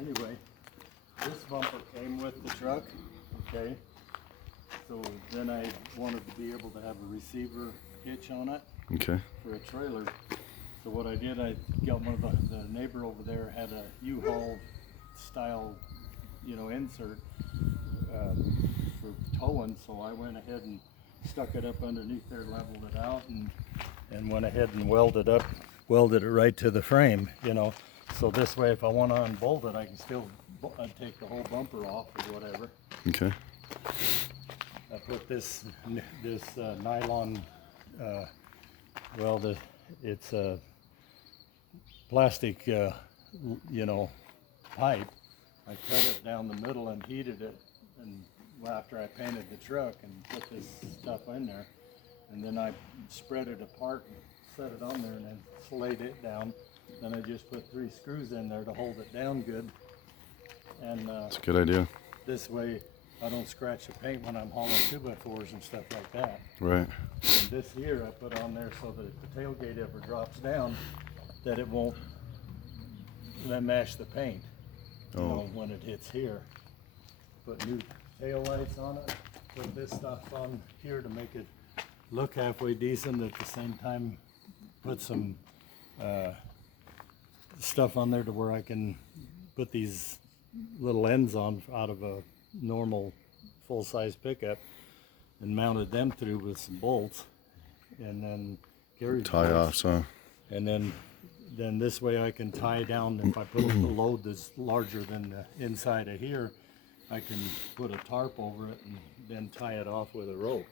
Anyway, this bumper came with the truck, okay? So then I wanted to be able to have a receiver hitch on it Okay. for a trailer. So what I did, I got one of the neighbor over there had a U-Haul style, insert for towing. So I went ahead and stuck it up underneath there, leveled it out, and went ahead and welded it right to the frame, So this way, if I want to unbolt it, I can still take the whole bumper off or whatever. Okay. I put this nylon, it's a plastic, pipe. I cut it down the middle and heated it, and after I painted the truck and put this stuff in there, and then I spread it apart and set it on there and then slayed it down. Then I just put 3 screws in there to hold it down good. And That's a good idea. this way I don't scratch the paint when I'm hauling 2x4s and stuff like that. Right. And this here I put on there so that if the tailgate ever drops down, that it won't mash the paint when it hits here. Put new tail lights on it, put this stuff on here to make it look halfway decent. At the same time, put some stuff on there to where I can put these little ends on out of a normal full-size pickup and mounted them through with some bolts, and then Gary's Tie off, so. and then this way I can tie down. If I put a load that's larger than the inside of here, I can put a tarp over it and then tie it off with a rope.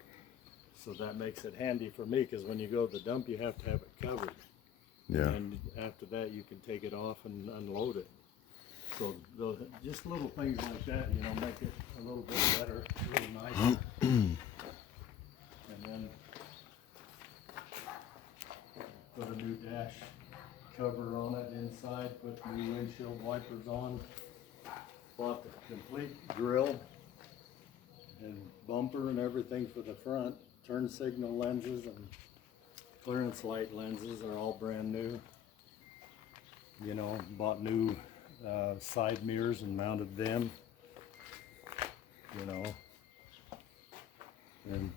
So that makes it handy for me, because when you go to the dump, you have to have it covered. Yeah. And after that, you can take it off and unload it. So just little things like that, make it a little bit better, a little nicer. And then put a new dash cover on it inside, put new windshield wipers on. Bought the complete grill and bumper and everything for the front. Turn signal lenses and clearance light lenses are all brand new. Bought new side mirrors and mounted them. And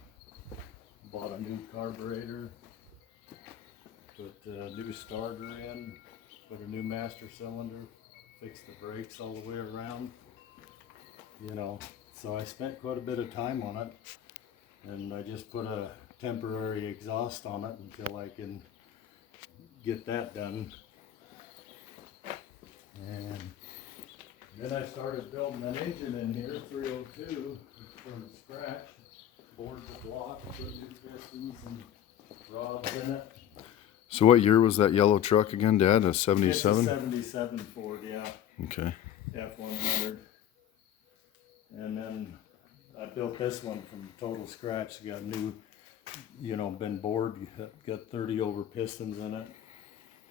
bought a new carburetor. Put a new starter in. Put a new master cylinder. Fixed the brakes all the way around. So I spent quite a bit of time on it, and I just put a temporary exhaust on it until I can get that done. And then I started building an engine in here, 302, from scratch. Bored the block, put new pistons and rods in it. So what year was that yellow truck again, Dad? A It's a 77? 77 Ford, yeah. Okay. F100. And then I built this one from total scratch. Got new, been bored, got 30 over pistons in it.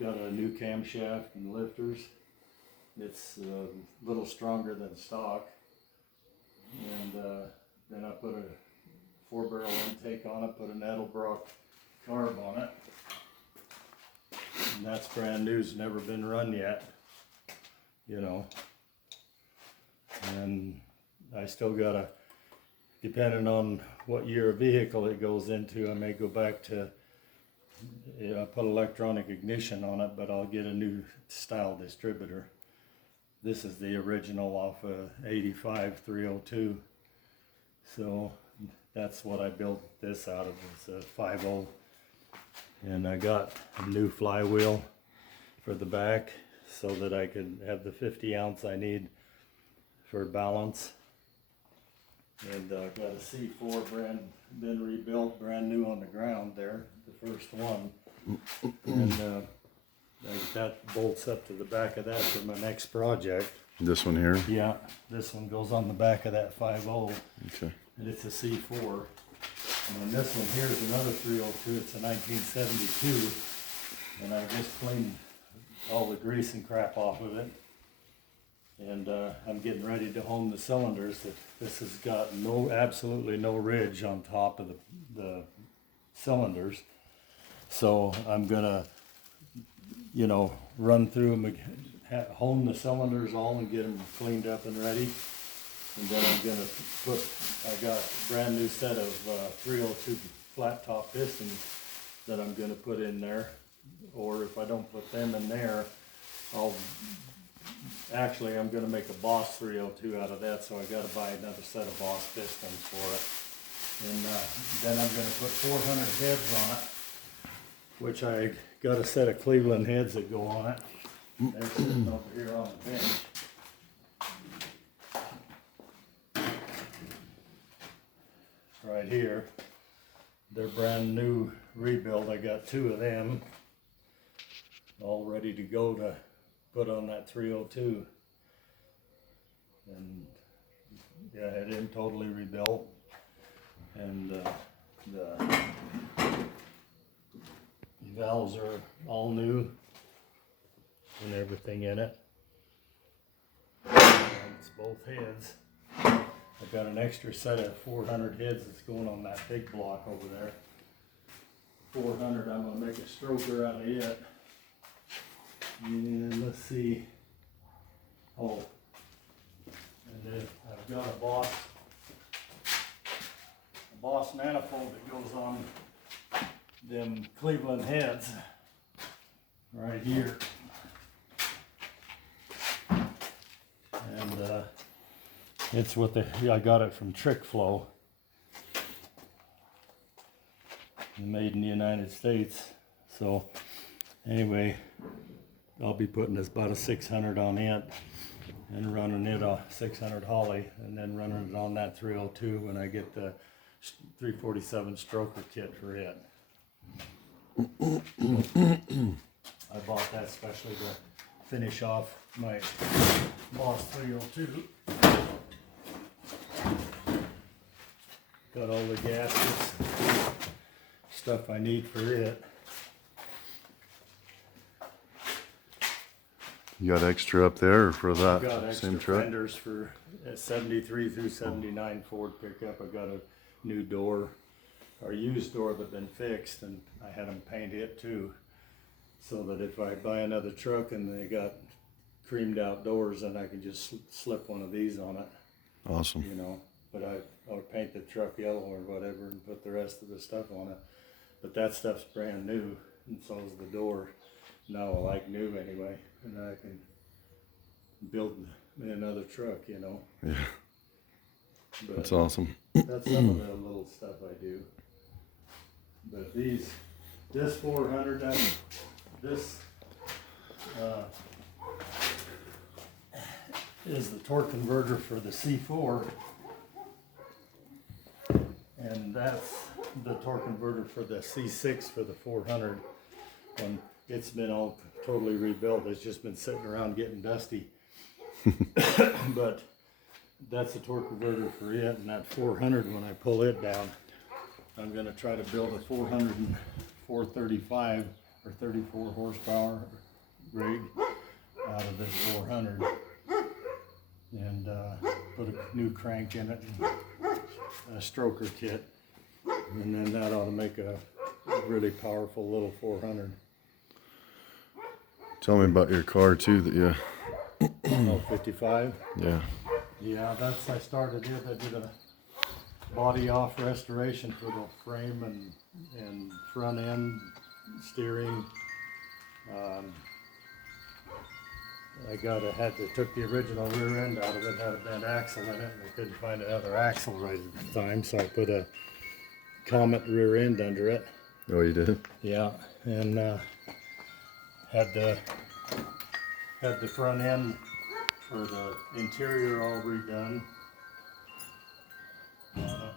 Got a new camshaft and lifters. It's a little stronger than stock. And then I put a 4-barrel intake on it, put an Edelbrock carb on it. And that's brand new, it's never been run yet, And I still gotta, depending on what year of vehicle it goes into, I may go back to, put electronic ignition on it, but I'll get a new style distributor. This is the original off of 85 302. So that's what I built this out of, it's a 5.0. And I got a new flywheel for the back so that I could have the 50 ounce I need for balance. And got a C4 been rebuilt, brand new on the ground there, the first one. And that bolts up to the back of that for my next project. This one here? Yeah, this one goes on the back of that 5.0. Okay. And it's a C4. And then this one here is another 302. It's a 1972. And I just cleaned all the grease and crap off of it. And I'm getting ready to hone the cylinders. This has got absolutely no ridge on top of the cylinders. So I'm gonna, run through them, hone the cylinders all and get them cleaned up and ready. And then I'm gonna I got a brand new set of 302 flat top pistons that I'm gonna put in there. Or if I don't put them in there, I'm gonna make a Boss 302 out of that, so I gotta buy another set of Boss pistons for it. And then I'm gonna put 400 heads on it, which I got a set of Cleveland heads that go on it. They're sitting over here on the bench. Right here. They're brand new rebuild. I got 2 of them all ready to go to put on that 302. And yeah, I had him totally rebuilt. And the valves are all new and everything in it. It's both heads. I've got an extra set of 400 heads that's going on that big block over there. 400, I'm gonna make a stroker out of it. And let's see. Oh, and then I've got a Boss manifold that goes on them Cleveland heads right here. And it's what I got it from Trick Flow, made in the United States. So anyway, I'll be putting about a 600 on it and running it a 600 Holly, and then running it on that 302 when I get the 347 stroker kit for it. I bought that especially to finish off my Boss 302. Got all the gaskets, stuff I need for it. You got extra up there for that Got extra same truck? fenders for 73 through 79 Ford pickup. I got a new door, or used door that been fixed, and I had them paint it too, so that if I buy another truck and they got creamed out doors, then I can just slip one of these on it. Awesome. You know, but I'll paint the truck yellow or whatever and put the rest of the stuff on it. But that stuff's brand new, and so is the door. Now I like new anyway, and I can build me another truck, you know. Yeah, But that's awesome. that's some of the little stuff I do. But this 400, this is the torque converter for the C4, and that's the torque converter for the C6 for the 400. And it's been all totally rebuilt. It's just been sitting around getting dusty. But that's the torque converter for it, and that 400, when I pull it down, I'm going to try to build a 435 or 34 horsepower rig out of this 400, and put a new crank in it and a stroker kit, and then that ought to make a really powerful little 400. Tell me about your car too that you, Oh, 55? yeah. Yeah, I started it. I did a body off restoration for the frame and front end steering. Took the original rear end out of it, had a bent axle in it, and I couldn't find another axle right at the time, so I put a Comet rear end under it. Oh, you did? Yeah, and had the front end for the interior all redone on it.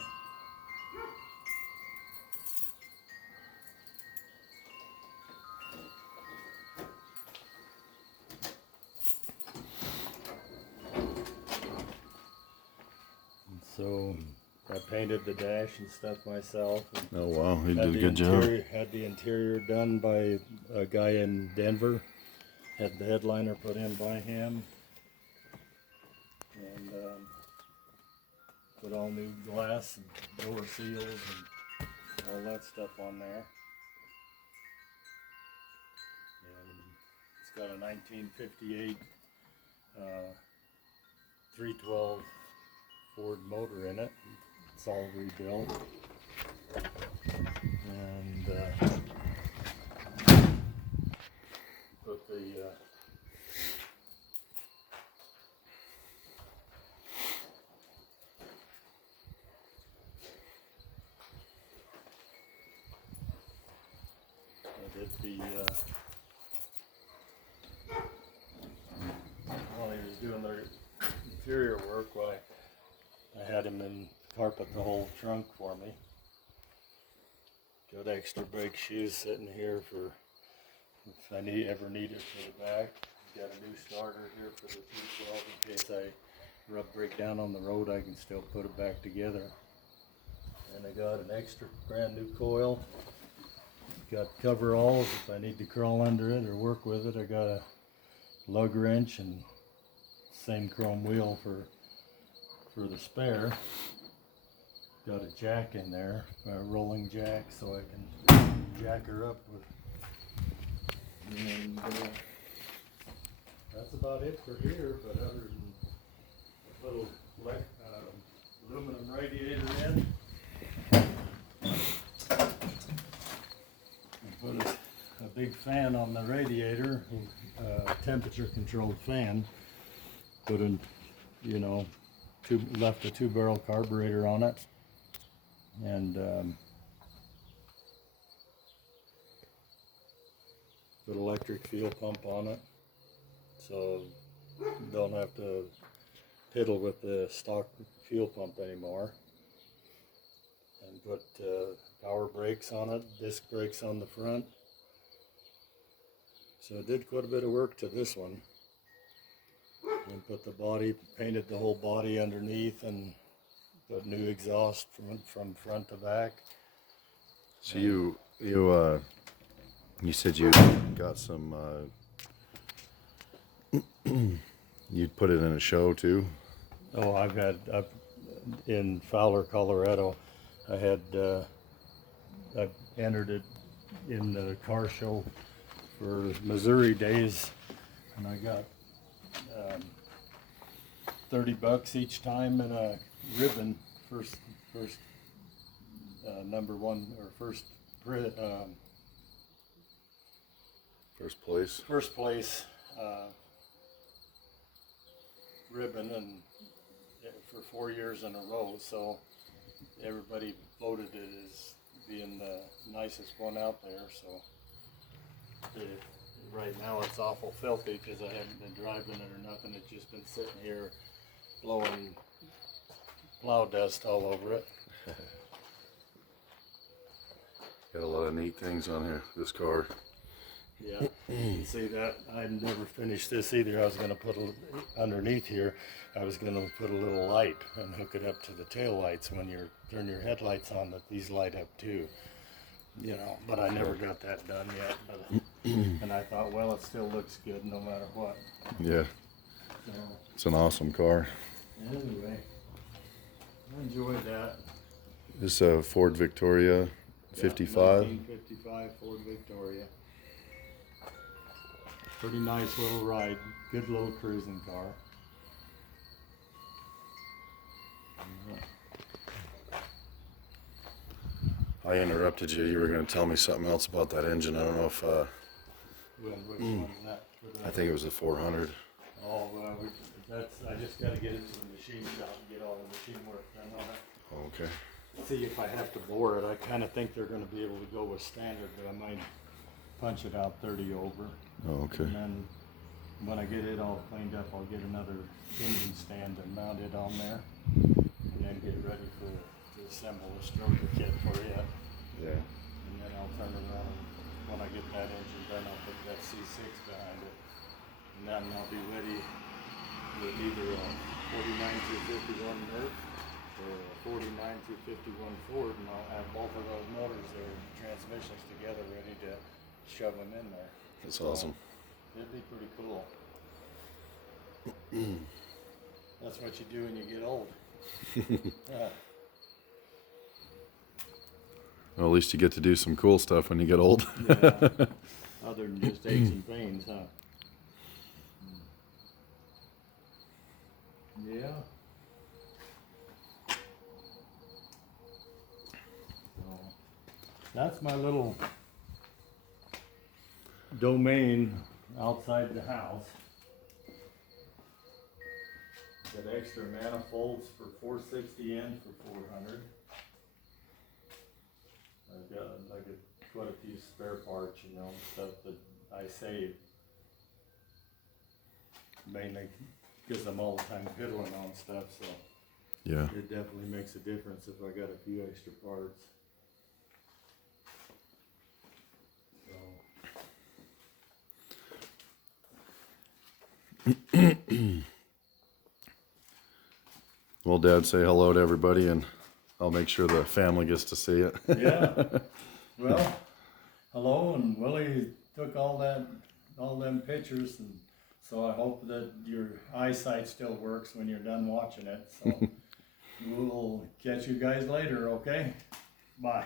And so I painted the dash and stuff myself. And Oh, wow. He had did a the good job. Had the interior done by a guy in Denver. Had the headliner put in by him. And put all new glass and door seals and all that stuff on there. And It's got a 1958 312 Ford motor in it. It's all rebuilt. And put the I did the while he was doing the interior work, why I had him in carpet the whole trunk for me. Got extra brake shoes sitting here for if I ever need it for the back. Got a new starter here for the 212 in case I break down on the road, I can still put it back together. And I got an extra brand new coil. Got coveralls if I need to crawl under it or work with it. I got a lug wrench and same chrome wheel for the spare. Got a jack in there, a rolling jack, so I can jack her up with. And that's about it for here. But other than a little aluminum radiator in, I put a big fan on the radiator, temperature controlled fan. Put in, left a 2-barrel carburetor on it, and put electric fuel pump on it, so don't have to piddle with the stock fuel pump anymore. And put power brakes on it, disc brakes on the front. So I did quite a bit of work to this one. And put the body, painted the whole body underneath, and put new exhaust from front to back. So you said you got some. You'd put it in a show too. Oh, I've in Fowler, Colorado. I entered it in the car show for Missouri days, and I got $30 each time and a ribbon, first number one or first place. Ribbon, and for 4 years in a row. So everybody voted it as being the nicest one out there. So right now it's awful filthy because I haven't been driving it or nothing. It's just been sitting here blowing plow dust all over it. Got a lot of neat things on here, this car. Yeah, you can see that. I never finished this either. I was going to put underneath here, I was going to put a little light and hook it up to the tail lights when you turn your headlights on, that these light up too. But I never got that done yet. But, and I thought, well, it still looks good no matter what. Yeah. So, It's an awesome car. anyway, I enjoyed that. This is a Ford Victoria 55. 1955 Ford Victoria. Pretty nice little ride. Good little cruising car. I interrupted you. You were going to tell me something else about that engine. I don't know if. Which one's that? I think it was the 400. Oh, well, I just got to get it to the machine shop and get all the machine work done on it. Oh, okay. See if I have to bore it. I kind of think they're going to be able to go with standard, but I might punch it out 30 over. Oh, okay. And then when I get it all cleaned up, I'll get another engine stand and mount it on there, and then get ready to assemble a stroker kit for it. Yeah. And then I'll turn around, and when I get that engine done, I'll put that C6 behind it, and then I'll be ready with either a 49-51 Merc or a 49-51 Ford, and I'll have both of those motors there, transmissions together, ready to shove them in there. That's awesome. It'd be pretty cool. That's what you do when you get old. Well, at least you get to do some cool stuff when you get old. Yeah. Other than just aches and pains, huh? Yeah. So, that's my little domain outside the house. Got extra manifolds for 460 and for 400. I've got quite a few spare parts, you know, stuff that I save. Mainly because I'm all the time fiddling on stuff, so Yeah. it definitely makes a difference if I got a few extra parts. So. Well, Dad, say hello to everybody, and I'll make sure the family gets to see it. Yeah. Well, hello, and Willie took all them pictures, and so I hope that your eyesight still works when you're done watching it. So we'll catch you guys later, okay? Bye.